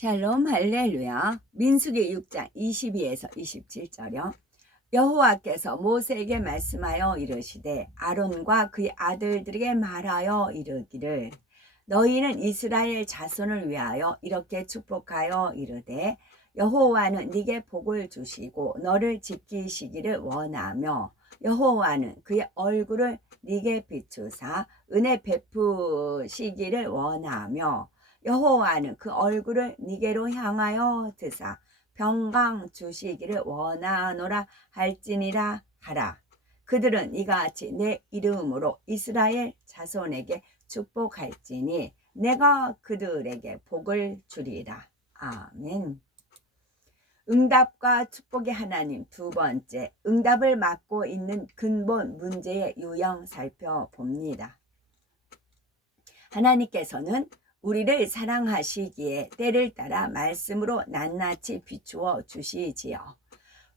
샬롬 할렐루야. 민수기 6장 22에서 27절이요. 여호와께서 모세에게 말씀하여 이르시되 아론과 그의 아들들에게 말하여 이르기를 너희는 이스라엘 자손을 위하여 이렇게 축복하여 이르되 여호와는 네게 복을 주시고 너를 지키시기를 원하며 여호와는 그의 얼굴을 네게 비추사 은혜 베푸시기를 원하며 여호와는 그 얼굴을 네게로 향하여 드사 평강 주시기를 원하노라 할지니라 하라. 그들은 이같이 내 이름으로 이스라엘 자손에게 축복할지니 내가 그들에게 복을 주리라. 아멘. 응답과 축복의 하나님. 두 번째, 응답을 맡고 있는 근본 문제의 유형 살펴봅니다. 하나님께서는 우리를 사랑하시기에 때를 따라 말씀으로 낱낱이 비추어 주시지요.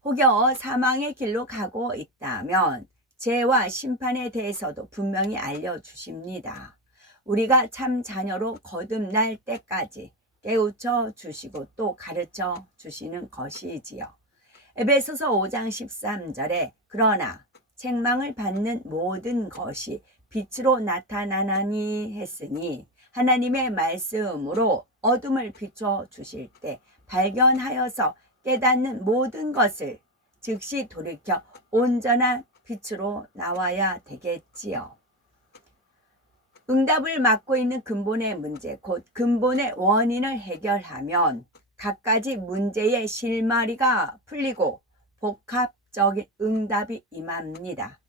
혹여 사망의 길로 가고 있다면 죄와 심판에 대해서도 분명히 알려주십니다. 우리가 참 자녀로 거듭날 때까지 깨우쳐 주시고 또 가르쳐 주시는 것이지요. 에베소서 5장 13절에 그러나 책망을 받는 모든 것이 빛으로 나타나나니 했으니 하나님의 말씀으로 어둠을 비춰 주실 때 발견하여서 깨닫는 모든 것을 즉시 돌이켜 온전한 빛으로 나와야 되겠지요. 응답을 맡고 있는 근본의 문제, 곧 근본의 원인을 해결하면 갖가지 문제의 실마리가 풀리고 복합적인 응답이 임합니다.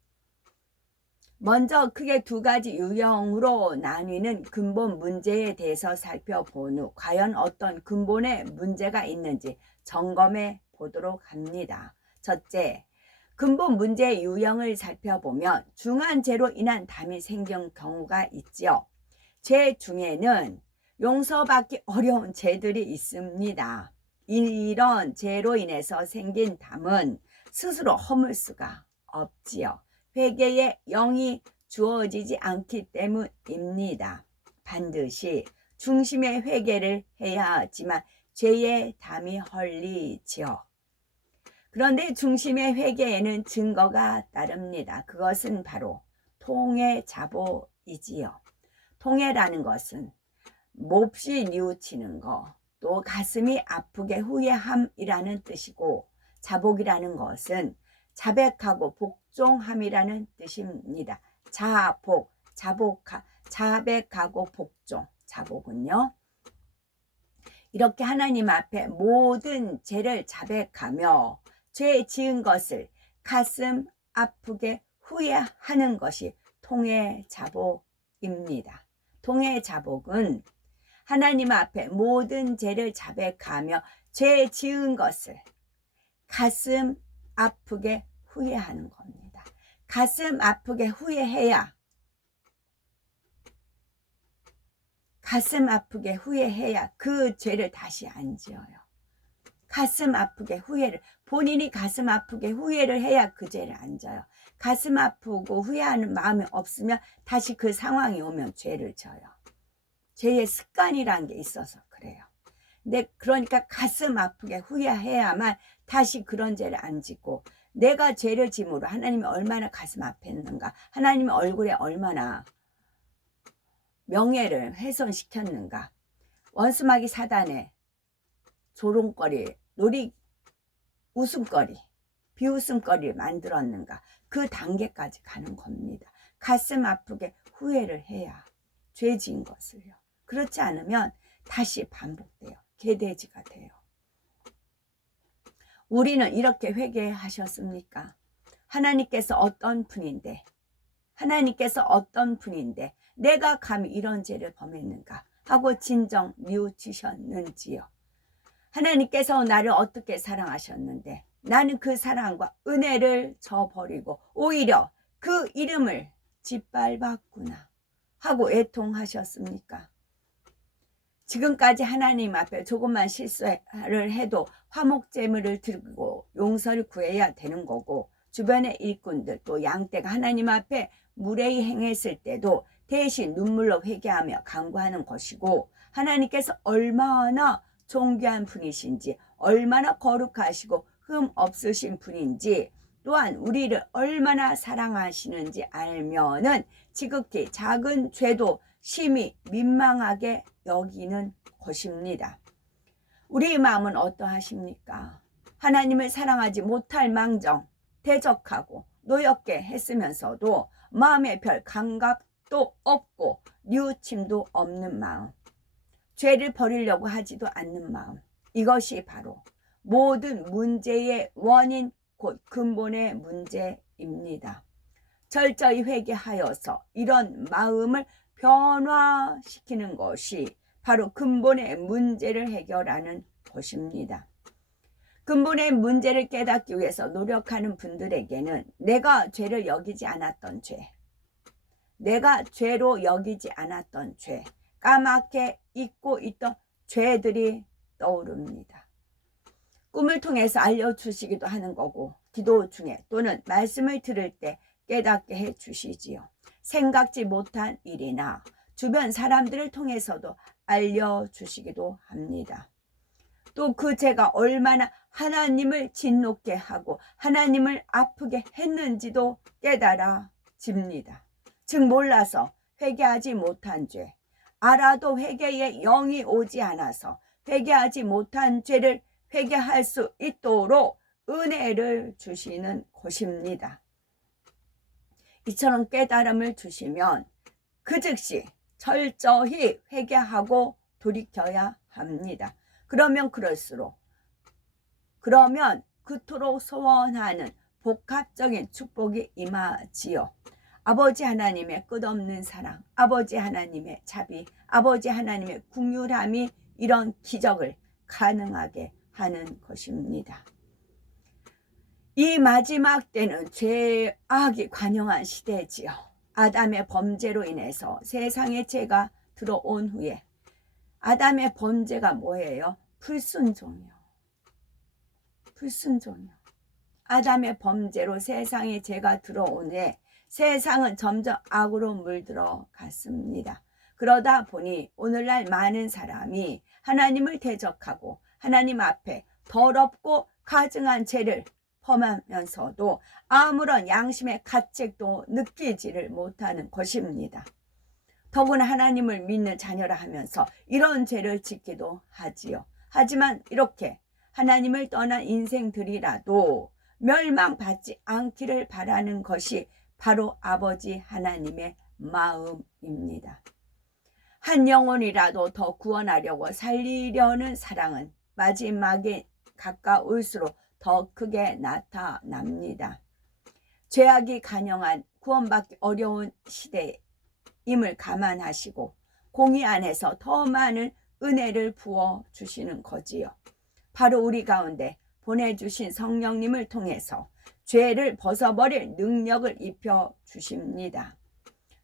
먼저 크게 두 가지 유형으로 나뉘는 근본 문제에 대해서 살펴본 후 과연 어떤 근본의 문제가 있는지 점검해 보도록 합니다. 첫째, 근본 문제의 유형을 살펴보면 중한 죄로 인한 담이 생긴 경우가 있지요. 죄 중에는 용서받기 어려운 죄들이 있습니다. 이런 죄로 인해서 생긴 담은 스스로 허물 수가 없지요. 회개의 영이 주어지지 않기 때문입니다. 반드시 중심의 회개를 해야 하지만 죄의 담이 헐리지요. 그런데 중심의 회개에는 증거가 따릅니다. 그것은 바로 통해 자복이지요. 통해라는 것은 몹시 뉘우치는 것, 또 가슴이 아프게 후회함이라는 뜻이고 자복이라는 것은 자백하고 복종함이라는 뜻입니다. 자복, 자백하고 복종, 자복은요. 이렇게 하나님 앞에 모든 죄를 자백하며 죄 지은 것을 가슴 아프게 후회하는 것이 통해 자복입니다. 통해 자복은 하나님 앞에 모든 죄를 자백하며 죄 지은 것을 가슴 아프게 후회하는 겁니다. 가슴 아프게 후회해야 그 죄를 다시 안 지어요. 가슴 아프게 본인이 가슴 아프게 후회를 해야 그 죄를 안 져요. 가슴 아프고 후회하는 마음이 없으면 다시 그 상황이 오면 죄를 져요. 죄의 습관이란 게 있어서 그래요. 근데 그러니까 가슴 아프게 후회해야만 다시 그런 죄를 안 짓고, 내가 죄를 짐으로 하나님이 얼마나 가슴 아팠는가, 하나님의 얼굴에 얼마나 명예를 훼손시켰는가, 원수마귀 사단의 조롱거리, 웃음거리, 비웃음거리를 만들었는가, 그 단계까지 가는 겁니다. 가슴 아프게 후회를 해야 죄 지은 것을요. 그렇지 않으면 다시 반복돼요. 개돼지가 돼요. 우리는 이렇게 회개하셨습니까? 하나님께서 어떤 분인데 내가 감히 이런 죄를 범했는가 하고 진정 뉘우치셨는지요. 하나님께서 나를 어떻게 사랑하셨는데 나는 그 사랑과 은혜를 저버리고 오히려 그 이름을 짓밟았구나 하고 애통하셨습니까? 지금까지 하나님 앞에 조금만 실수를 해도 화목제물을 들고 용서를 구해야 되는 거고, 주변의 일꾼들 또 양떼가 하나님 앞에 무례히 행했을 때도 대신 눈물로 회개하며 간구하는 것이고, 하나님께서 얼마나 존귀한 분이신지, 얼마나 거룩하시고 흠 없으신 분인지, 또한 우리를 얼마나 사랑하시는지 알면은 지극히 작은 죄도 심히 민망하게 여기는 것입니다. 우리의 마음은 어떠하십니까? 하나님을 사랑하지 못할 망정 대적하고 노엽게 했으면서도 마음에 별 감각도 없고 뉘우침도 없는 마음, 죄를 버리려고 하지도 않는 마음, 이것이 바로 모든 문제의 원인, 곧 근본의 문제입니다. 철저히 회개하여서 이런 마음을 변화시키는 것이 바로 근본의 문제를 해결하는 것입니다. 근본의 문제를 깨닫기 위해서 노력하는 분들에게는 내가 죄를 여기지 않았던 죄, 내가 죄로 여기지 않았던 죄, 까맣게 잊고 있던 죄들이 떠오릅니다. 꿈을 통해서 알려주시기도 하는 거고, 기도 중에 또는 말씀을 들을 때 깨닫게 해주시지요. 생각지 못한 일이나 주변 사람들을 통해서도 알려주시기도 합니다. 또 그 죄가 얼마나 하나님을 진노케 하고 하나님을 아프게 했는지도 깨달아집니다. 즉 몰라서 회개하지 못한 죄, 알아도 회개에 영이 오지 않아서 회개하지 못한 죄를 회개할 수 있도록 은혜를 주시는 것입니다. 이처럼 깨달음을 주시면 그 즉시 철저히 회개하고 돌이켜야 합니다. 그러면 그토록 소원하는 복합적인 축복이 임하지요. 아버지 하나님의 끝없는 사랑, 아버지 하나님의 자비, 아버지 하나님의 긍휼함이 이런 기적을 가능하게 하는 것입니다. 이 마지막 때는 죄악이 관영한 시대지요. 아담의 범죄로 인해서 세상에 죄가 들어온 후에, 아담의 범죄가 뭐예요? 불순종이요. 불순종이요. 아담의 범죄로 세상에 죄가 들어온 후에 세상은 점점 악으로 물들어 갔습니다. 그러다 보니 오늘날 많은 사람이 하나님을 대적하고 하나님 앞에 더럽고 가증한 죄를 범하면서도 아무런 양심의 가책도 느끼지를 못하는 것입니다. 더구나 하나님을 믿는 자녀라 하면서 이런 죄를 짓기도 하지요. 하지만 이렇게 하나님을 떠난 인생들이라도 멸망받지 않기를 바라는 것이 바로 아버지 하나님의 마음입니다. 한 영혼이라도 더 구원하려고 살리려는 사랑은 마지막에 가까울수록 더 크게 나타납니다. 죄악이 간영한 구원받기 어려운 시대임을 감안하시고 공의 안에서 더 많은 은혜를 부어주시는 거지요. 바로 우리 가운데 보내주신 성령님을 통해서 죄를 벗어버릴 능력을 입혀주십니다.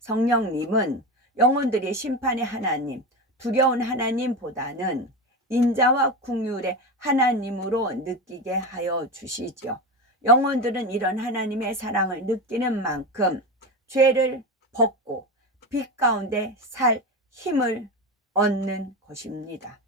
성령님은 영혼들이 심판의 하나님, 두려운 하나님보다는 인자와 긍휼의 하나님으로 느끼게 하여 주시죠. 영혼들은 이런 하나님의 사랑을 느끼는 만큼 죄를 벗고 빛 가운데 살 힘을 얻는 것입니다.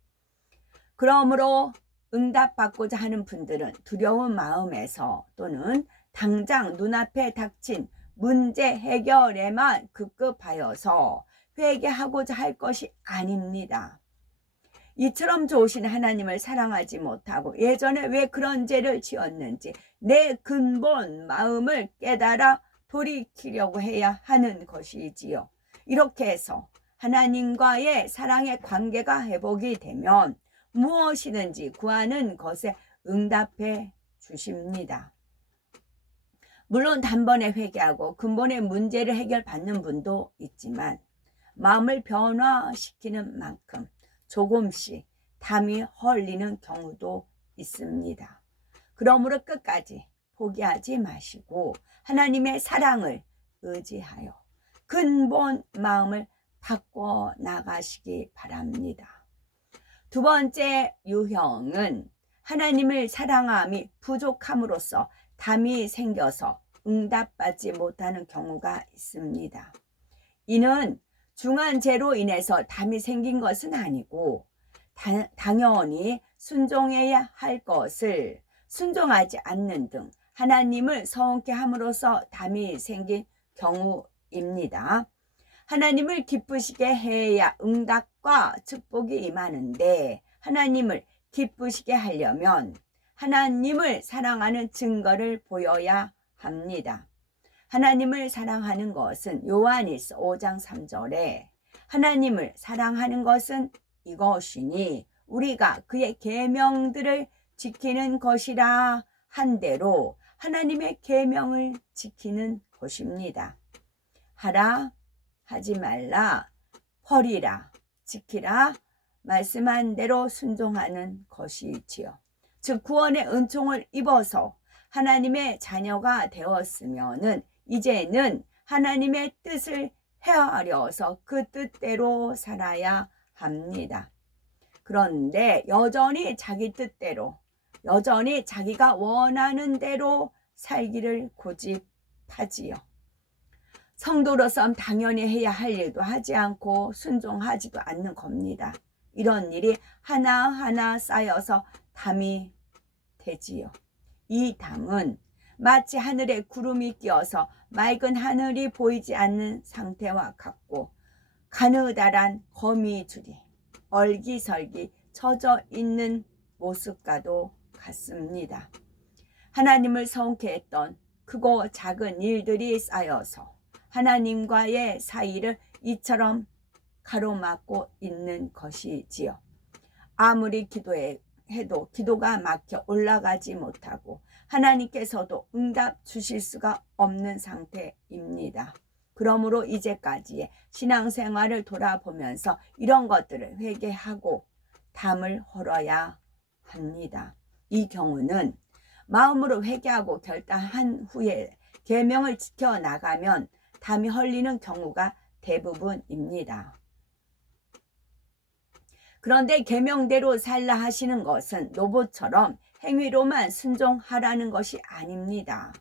그러므로 응답받고자 하는 분들은 두려운 마음에서 또는 당장 눈앞에 닥친 문제 해결에만 급급하여서 회개하고자 할 것이 아닙니다. 이처럼 좋으신 하나님을 사랑하지 못하고 예전에 왜 그런 죄를 지었는지 내 근본 마음을 깨달아 돌이키려고 해야 하는 것이지요. 이렇게 해서 하나님과의 사랑의 관계가 회복이 되면 무엇이든지 구하는 것에 응답해 주십니다. 물론 단번에 회개하고 근본의 문제를 해결받는 분도 있지만 마음을 변화시키는 만큼 조금씩 담이 헐리는 경우도 있습니다. 그러므로 끝까지 포기하지 마시고 하나님의 사랑을 의지하여 근본 마음을 바꿔 나가시기 바랍니다. 두 번째 유형은 하나님을 사랑함이 부족함으로써 담이 생겨서 응답받지 못하는 경우가 있습니다. 이는 중한 죄로 인해서 담이 생긴 것은 아니고 당연히 순종해야 할 것을 순종하지 않는 등 하나님을 서운케 함으로써 담이 생긴 경우입니다. 하나님을 기쁘시게 해야 응답과 축복이 임하는데 하나님을 기쁘시게 하려면 하나님을 사랑하는 증거를 보여야 합니다. 하나님을 사랑하는 것은 요한일서 5장 3절에 하나님을 사랑하는 것은 이것이니 우리가 그의 계명들을 지키는 것이라 한 대로 하나님의 계명을 지키는 것입니다. 하라, 하지 말라, 버리라, 지키라 말씀한 대로 순종하는 것이지요. 즉 구원의 은총을 입어서 하나님의 자녀가 되었으면은 이제는 하나님의 뜻을 헤아려서 그 뜻대로 살아야 합니다. 그런데 여전히 자기 뜻대로, 여전히 자기가 원하는 대로 살기를 고집하지요. 성도로서 당연히 해야 할 일도 하지 않고 순종하지도 않는 겁니다. 이런 일이 하나하나 쌓여서 담이 되지요. 이 담은 마치 하늘에 구름이 끼어서 맑은 하늘이 보이지 않는 상태와 같고 가느다란 거미줄이 얼기설기 쳐져 있는 모습과도 같습니다. 하나님을 서운케 했던 크고 작은 일들이 쌓여서 하나님과의 사이를 이처럼 가로막고 있는 것이지요. 아무리 기도해도 기도가 막혀 올라가지 못하고 하나님께서도 응답 주실 수가 없는 상태입니다. 그러므로 이제까지의 신앙생활을 돌아보면서 이런 것들을 회개하고 담을 헐어야 합니다. 이 경우는 마음으로 회개하고 결단한 후에 계명을 지켜나가면 담이 헐리는 경우가 대부분입니다. 그런데 계명대로 살라 하시는 것은 노보처럼 행위로만 순종하라는 것이 아닙니다.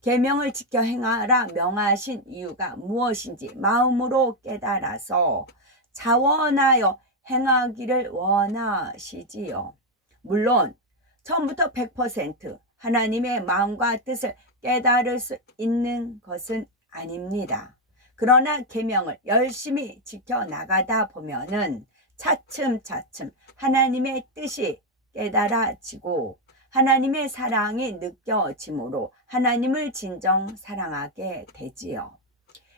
계명을 지켜 행하라 명하신 이유가 무엇인지 마음으로 깨달아서 자원하여 행하기를 원하시지요. 물론 처음부터 100% 하나님의 마음과 뜻을 깨달을 수 있는 것은 아닙니다. 그러나 계명을 열심히 지켜나가다 보면은 차츰차츰 하나님의 뜻이 깨달아지고 하나님의 사랑이 느껴지므로 하나님을 진정 사랑하게 되지요.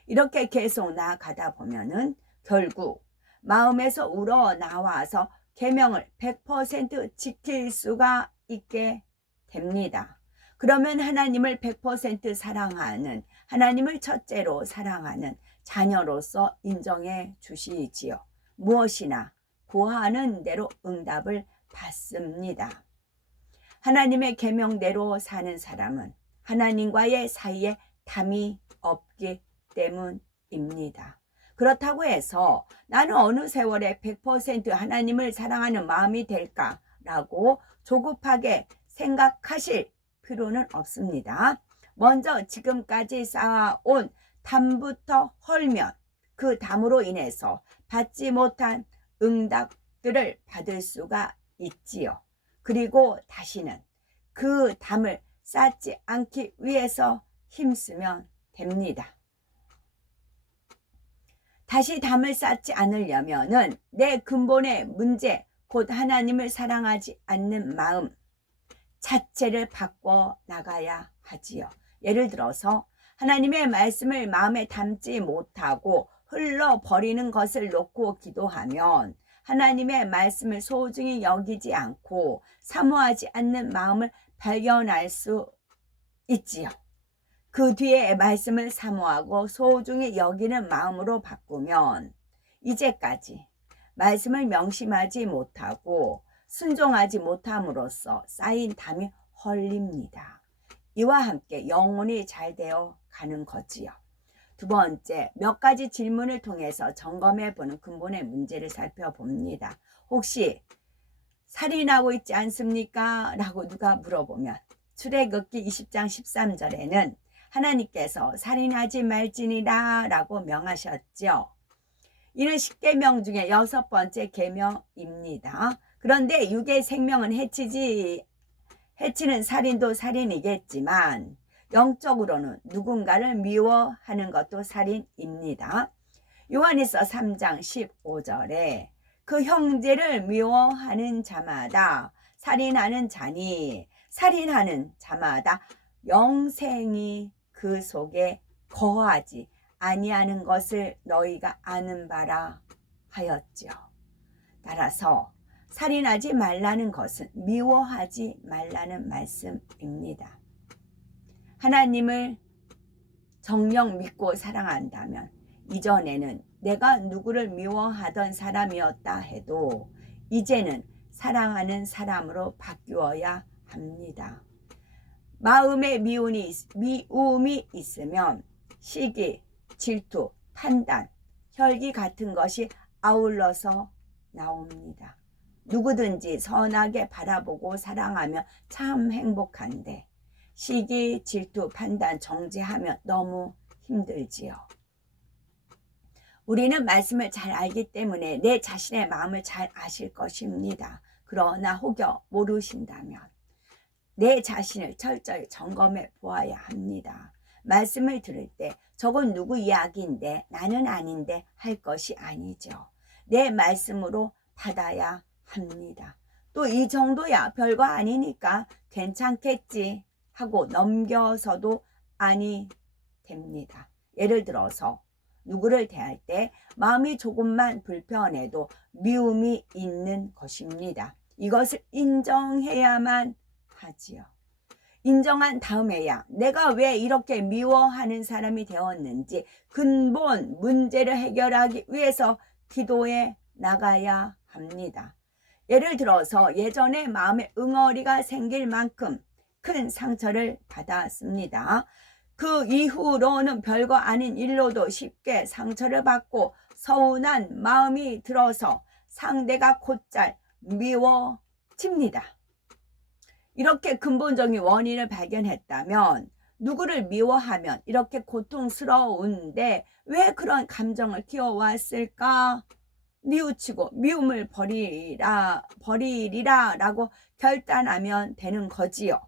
이렇게 계속 나아가다 보면은 결국 마음에서 우러나와서 계명을 100% 지킬 수가 있게 됩니다. 그러면 하나님을 100% 사랑하는, 하나님을 첫째로 사랑하는 자녀로서 인정해 주시지요. 무엇이나 구하는 대로 응답을 받습니다. 하나님의 계명대로 사는 사람은 하나님과의 사이에 담이 없기 때문입니다. 그렇다고 해서 나는 어느 세월에 100% 하나님을 사랑하는 마음이 될까라고 조급하게 생각하실 필요는 없습니다. 먼저 지금까지 쌓아온 담부터 헐면 그 담으로 인해서 받지 못한 응답들을 받을 수가 있지요. 그리고 다시는 그 담을 쌓지 않기 위해서 힘쓰면 됩니다. 다시 담을 쌓지 않으려면은 내 근본의 문제, 곧 하나님을 사랑하지 않는 마음 자체를 바꿔 나가야 하지요. 예를 들어서 하나님의 말씀을 마음에 담지 못하고 흘러버리는 것을 놓고 기도하면 하나님의 말씀을 소중히 여기지 않고 사모하지 않는 마음을 발견할 수 있지요. 그 뒤에 말씀을 사모하고 소중히 여기는 마음으로 바꾸면 이제까지 말씀을 명심하지 못하고 순종하지 못함으로써 쌓인 담이 헐립니다. 이와 함께 영혼이 잘 되어 가는 거지요. 두 번째, 몇 가지 질문을 통해서 점검해 보는 근본의 문제를 살펴봅니다. 혹시 살인하고 있지 않습니까? 라고 누가 물어보면 출애굽기 20장 13절에는 하나님께서 살인하지 말지니라 라고 명하셨죠. 이는 10계명 중에 6번째 계명입니다. 그런데 육의 생명은 해치는 살인도 살인이겠지만 영적으로는 누군가를 미워하는 것도 살인입니다. 요한일서 3장 15절에 그 형제를 미워하는 자마다 살인하는 자니 살인하는 자마다 영생이 그 속에 거하지 아니하는 것을 너희가 아는 바라 하였지요. 따라서 살인하지 말라는 것은 미워하지 말라는 말씀입니다. 하나님을 정녕 믿고 사랑한다면 이전에는 내가 누구를 미워하던 사람이었다 해도 이제는 사랑하는 사람으로 바뀌어야 합니다. 마음에 미움이 있으면 시기, 질투, 판단, 혈기 같은 것이 아울러서 나옵니다. 누구든지 선하게 바라보고 사랑하면 참 행복한데 시기, 질투, 판단 정지하면 너무 힘들지요. 우리는 말씀을 잘 알기 때문에 내 자신의 마음을 잘 아실 것입니다. 그러나 혹여 모르신다면 내 자신을 철저히 점검해 보아야 합니다. 말씀을 들을 때 저건 누구 이야기인데 나는 아닌데 할 것이 아니죠. 내 말씀으로 받아야 합니다. 또 이 정도야 별거 아니니까 괜찮겠지 하고 넘겨서도 아니 됩니다. 예를 들어서 누구를 대할 때 마음이 조금만 불편해도 미움이 있는 것입니다. 이것을 인정해야만 하지요. 인정한 다음에야 내가 왜 이렇게 미워하는 사람이 되었는지 근본 문제를 해결하기 위해서 기도해 나가야 합니다. 예를 들어서 예전에 마음에 응어리가 생길 만큼 큰 상처를 받았습니다. 그 이후로는 별거 아닌 일로도 쉽게 상처를 받고 서운한 마음이 들어서 상대가 곧잘 미워집니다. 이렇게 근본적인 원인을 발견했다면 누구를 미워하면 이렇게 고통스러운데 왜 그런 감정을 키워왔을까? 뉘우치고 미움을 버리리라 라고 결단하면 되는 거지요.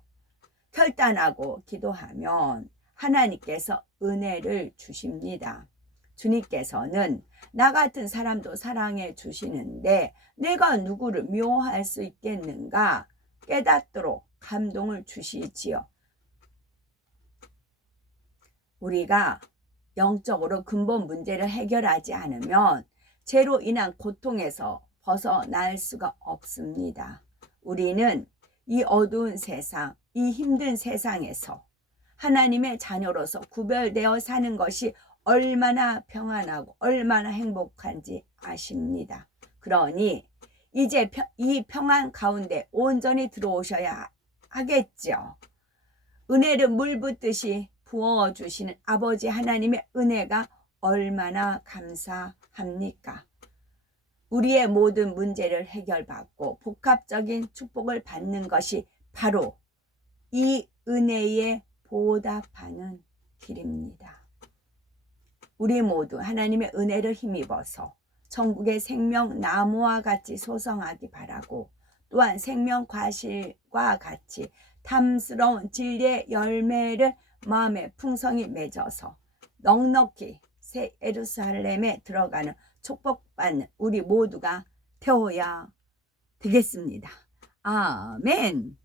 결단하고 기도하면 하나님께서 은혜를 주십니다. 주님께서는 나 같은 사람도 사랑해 주시는데 내가 누구를 미워할 수 있겠는가 깨닫도록 감동을 주시지요. 우리가 영적으로 근본 문제를 해결하지 않으면 죄로 인한 고통에서 벗어날 수가 없습니다. 우리는 이 어두운 세상, 이 힘든 세상에서 하나님의 자녀로서 구별되어 사는 것이 얼마나 평안하고 얼마나 행복한지 아십니다. 그러니 이제 이 평안 가운데 온전히 들어오셔야 하겠죠. 은혜를 물 붓듯이 부어주시는 아버지 하나님의 은혜가 얼마나 감사합니까? 우리의 모든 문제를 해결받고 복합적인 축복을 받는 것이 바로 이 은혜에 보답하는 길입니다. 우리 모두 하나님의 은혜를 힘입어서 천국의 생명나무와 같이 소성하기 바라고 또한 생명과실과 같이 탐스러운 진리의 열매를 마음에 풍성히 맺어서 넉넉히 새 예루살렘에 들어가는 축복받는 우리 모두가 되어야 되겠습니다. 아멘.